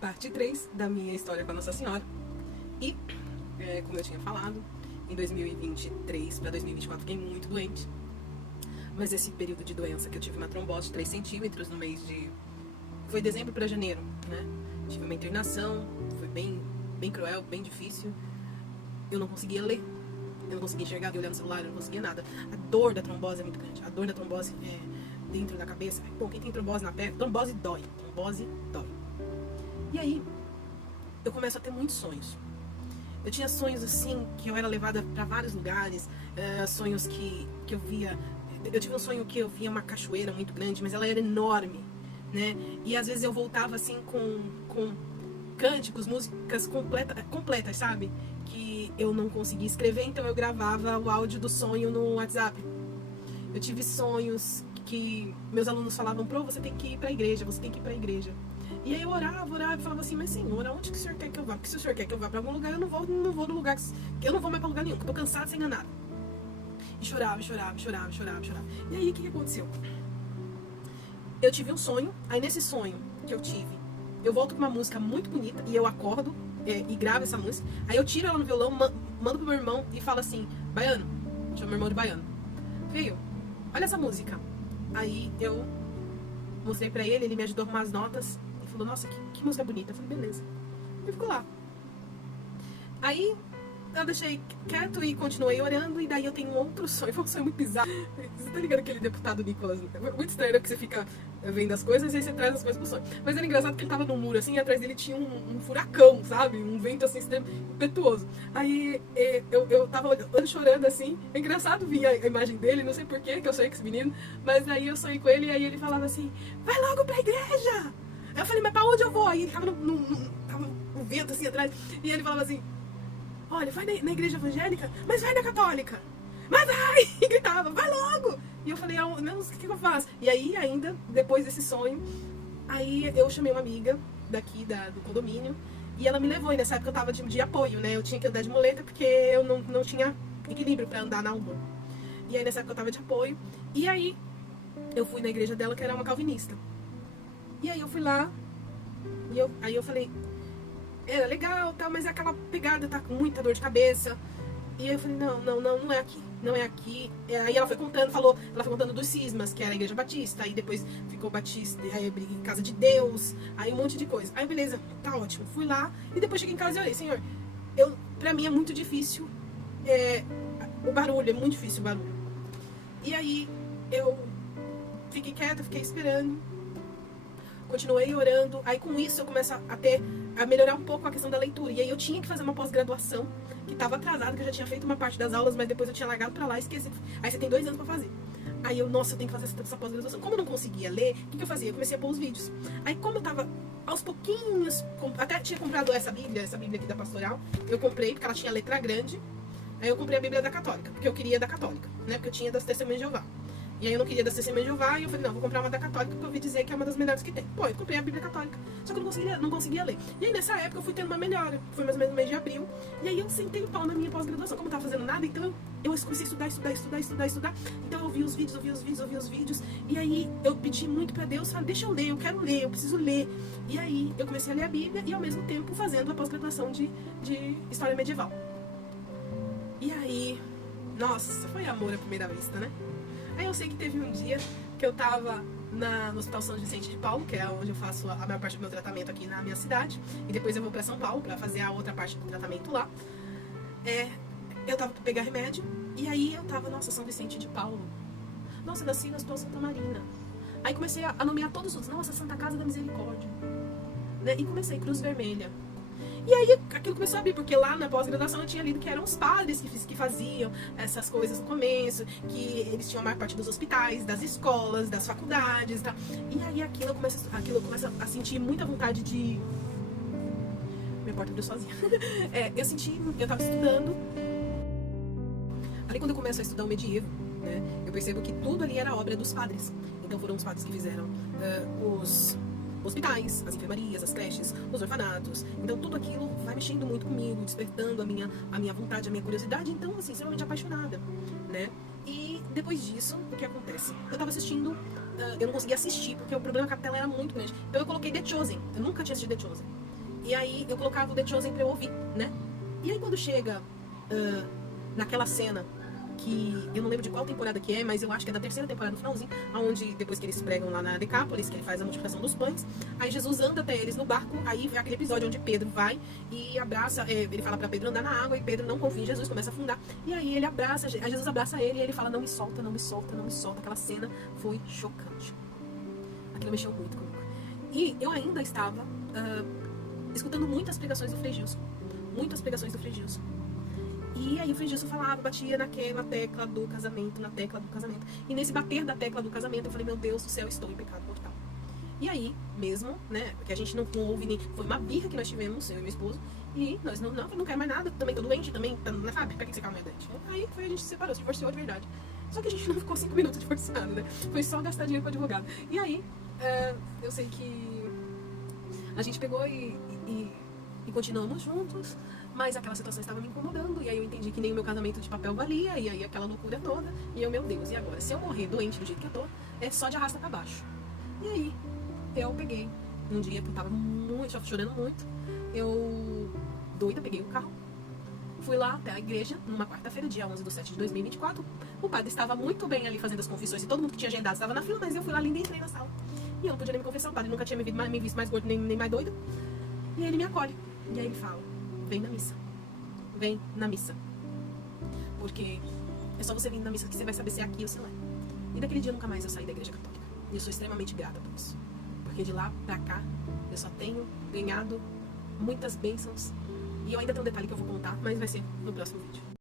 Parte 3 da minha história com a Nossa Senhora. E, como eu tinha falado, em 2023 para 2024 fiquei muito doente. Mas esse período de doença que eu tive uma trombose de 3 centímetros no mês de... Foi dezembro para janeiro, né? Tive uma internação, foi bem cruel, bem difícil. Eu não conseguia ler, eu não conseguia enxergar, eu olhar no celular, eu não conseguia nada. A dor da trombose é muito grande. A dor da trombose é dentro da cabeça. Pô, quem tem trombose na perna, trombose dói. E aí, eu começo a ter muitos sonhos. Eu tinha sonhos assim, que eu era levada para vários lugares, sonhos que eu via... Eu tive um sonho que eu via uma cachoeira muito grande, mas ela era enorme, né? E às vezes eu voltava assim com cânticos, músicas completas, sabe? Que eu não conseguia escrever, então eu gravava o áudio do sonho no WhatsApp. Eu tive sonhos que meus alunos falavam: Pro, você tem que ir pra igreja, você tem que ir pra igreja. E aí eu orava e falava assim: mas Senhor, aonde que o Senhor quer que eu vá? Porque se o Senhor quer que eu vá pra algum lugar, eu não vou no lugar, eu não vou mais pra lugar nenhum, porque eu tô cansada de ser enganada. E chorava. E aí o que aconteceu? Eu tive um sonho, aí nesse sonho que eu tive, eu volto com uma música muito bonita e eu acordo e gravo essa música. Aí eu tiro ela no violão, mando pro meu irmão e falo assim: Baiano, chamo meu irmão de Baiano, veio, olha essa música. Aí eu mostrei pra ele me ajudou com umas notas e falou: nossa, que música bonita. Eu falei: beleza. E ficou lá. Aí eu deixei quieto e continuei orando, e daí eu tenho um outro sonho. Foi um sonho muito bizarro. Você tá ligado aquele deputado Nicolas? Muito estranho, né? Porque você fica vendo as coisas e aí você traz as coisas pro sonho. Mas era engraçado que ele tava no muro, assim, e atrás dele tinha um furacão, sabe? Um vento, assim, impetuoso. Aí eu tava olhando, chorando, assim. É engraçado ver a imagem dele, não sei porquê, que eu sonhei com esse menino. Mas aí eu sonhei com ele, e aí ele falava assim: vai logo pra igreja! Aí eu falei: mas pra onde eu vou? Aí ele tava tava um vento, assim, atrás. E ele falava assim: olha, vai na igreja evangélica, mas vai na católica. Mas vai! E gritava: vai logo! E eu falei: não, o que eu faço? E aí, ainda, depois desse sonho, aí eu chamei uma amiga daqui do condomínio, e ela me levou, e nessa época eu tava de apoio, né? Eu tinha que andar de muleta porque eu não tinha equilíbrio pra andar na rua. E aí nessa época eu tava de apoio, e aí eu fui na igreja dela, que era uma calvinista. E aí eu fui lá, e aí eu falei: era legal, tá, mas é aquela pegada, tá com muita dor de cabeça. E aí eu falei: não é aqui, não é aqui. E aí ela foi contando dos cismas, que era a igreja batista, aí depois ficou batista, aí Casa de Deus, aí um monte de coisa. Aí beleza, tá ótimo. Fui lá, e depois cheguei em casa e olhei: Senhor, pra mim é muito difícil o barulho, é muito difícil o barulho. E aí eu fiquei quieta, fiquei esperando, continuei orando. Aí com isso eu começo a melhorar um pouco a questão da leitura. E aí eu tinha que fazer uma pós-graduação, que estava atrasada, que eu já tinha feito uma parte das aulas, mas depois eu tinha largado pra lá e esqueci. Aí você tem 2 anos pra fazer. Aí eu tenho que fazer essa pós-graduação. Como eu não conseguia ler, o que eu fazia? Eu comecei a pôr os vídeos. Aí como eu tava aos pouquinhos, até tinha comprado essa Bíblia aqui da Pastoral, eu comprei, porque ela tinha letra grande. Aí eu comprei a Bíblia da Católica, porque eu queria da Católica, né? Porque eu tinha das Testemunhas de Jeová. E aí eu não queria das Testemunhas de Jeová, e eu falei: não, vou comprar uma da Católica, porque eu ouvi dizer que é uma das melhores que tem. Pô, eu comprei a Bíblia Católica, só que eu não conseguia ler. E aí nessa época eu fui tendo uma melhora, foi mais ou menos no mês de abril, e aí eu sentei o pau na minha pós-graduação. Como eu tava fazendo nada, então eu comecei a estudar. Então eu ouvi os vídeos, e aí eu pedi muito pra Deus: falei: deixa eu ler, eu quero ler, eu preciso ler. E aí eu comecei a ler a Bíblia, e ao mesmo tempo fazendo a pós-graduação de História Medieval. E aí, nossa, foi amor à primeira vista, né? Aí eu sei que teve um dia que eu tava no Hospital São Vicente de Paulo, que é onde eu faço a maior parte do meu tratamento aqui na minha cidade, e depois eu vou pra São Paulo pra fazer a outra parte do tratamento lá. Eu tava pra pegar remédio, e aí eu tava: nossa, São Vicente de Paulo. Nossa, nasci no Hospital Santa Marina. Aí comecei a nomear todos os: nossa, Santa Casa da Misericórdia, né? E comecei: Cruz Vermelha. E aí aquilo começou a abrir, porque lá na pós-graduação eu tinha lido que eram os padres que faziam essas coisas no começo, que eles tinham a maior parte dos hospitais, das escolas, das faculdades, tá? E aí aquilo começa a sentir muita vontade de... Minha porta abriu sozinha. Eu tava estudando. Ali quando eu começo a estudar o medievo, né, eu percebo que tudo ali era obra dos padres. Então foram os padres que fizeram os hospitais, as enfermarias, as creches, os orfanatos. Então tudo aquilo vai mexendo muito comigo, despertando a minha vontade, a minha curiosidade. Então, assim, extremamente apaixonada, né? E depois disso, o que acontece? Eu tava assistindo, eu não conseguia assistir, porque o problema com a tela era muito grande. Então eu coloquei The Chosen. Eu nunca tinha assistido The Chosen. E aí eu colocava o The Chosen pra eu ouvir, né? E aí quando chega naquela cena, que eu não lembro de qual temporada que é, mas eu acho que é da terceira temporada, no finalzinho, onde depois que eles pregam lá na Decápolis, que ele faz a multiplicação dos pães, aí Jesus anda até eles no barco, aí é aquele episódio onde Pedro vai e abraça, ele fala pra Pedro andar na água, e Pedro não confia em Jesus, começa a afundar, e aí ele abraça, aí Jesus abraça ele e ele fala, não me solta, não me solta, não me solta. Aquela cena foi chocante. Aquilo mexeu muito comigo. E eu ainda estava escutando muitas pregações do Frei Gilson. Muitas pregações do Frei Gilson. E aí o Frei Gilson falava, batia naquela tecla do casamento, na tecla do casamento. E nesse bater da tecla do casamento, eu falei, meu Deus do céu, estou em pecado mortal. E aí, mesmo, né, porque a gente não ouve nem... Foi uma birra que nós tivemos, eu e meu esposo. E nós não quero mais nada, também tô doente, também, sabe, pra que você calma doente? Aí foi, a gente se separou, se divorciou de verdade. Só que a gente não ficou 5 minutos divorciado, né? Foi só gastar dinheiro com advogado. E aí, eu sei que a gente pegou e continuamos juntos, mas aquela situação estava me incomodando, e aí eu entendi que nem o meu casamento de papel valia, e aí aquela loucura toda, e eu, meu Deus, e agora? Se eu morrer doente do jeito que eu tô, é só de arrasta pra baixo. E aí, eu peguei, um dia que eu tava chorando muito, eu, doida, peguei o carro, fui lá até a igreja, numa quarta-feira, dia 11/7/2024, o padre estava muito bem ali fazendo as confissões, e todo mundo que tinha agendado estava na fila, mas eu fui lá linda e entrei na sala. E eu não podia nem me confessar, o padre nunca tinha me visto mais gordo, nem mais doida, e aí ele me acolhe. E aí ele fala, vem na missa. Vem na missa. Porque é só você vir na missa que você vai saber se é aqui ou se não é. E daquele dia nunca mais eu saí da igreja católica. E eu sou extremamente grata por isso. Porque de lá pra cá, eu só tenho ganhado muitas bênçãos. E eu ainda tenho um detalhe que eu vou contar, mas vai ser no próximo vídeo.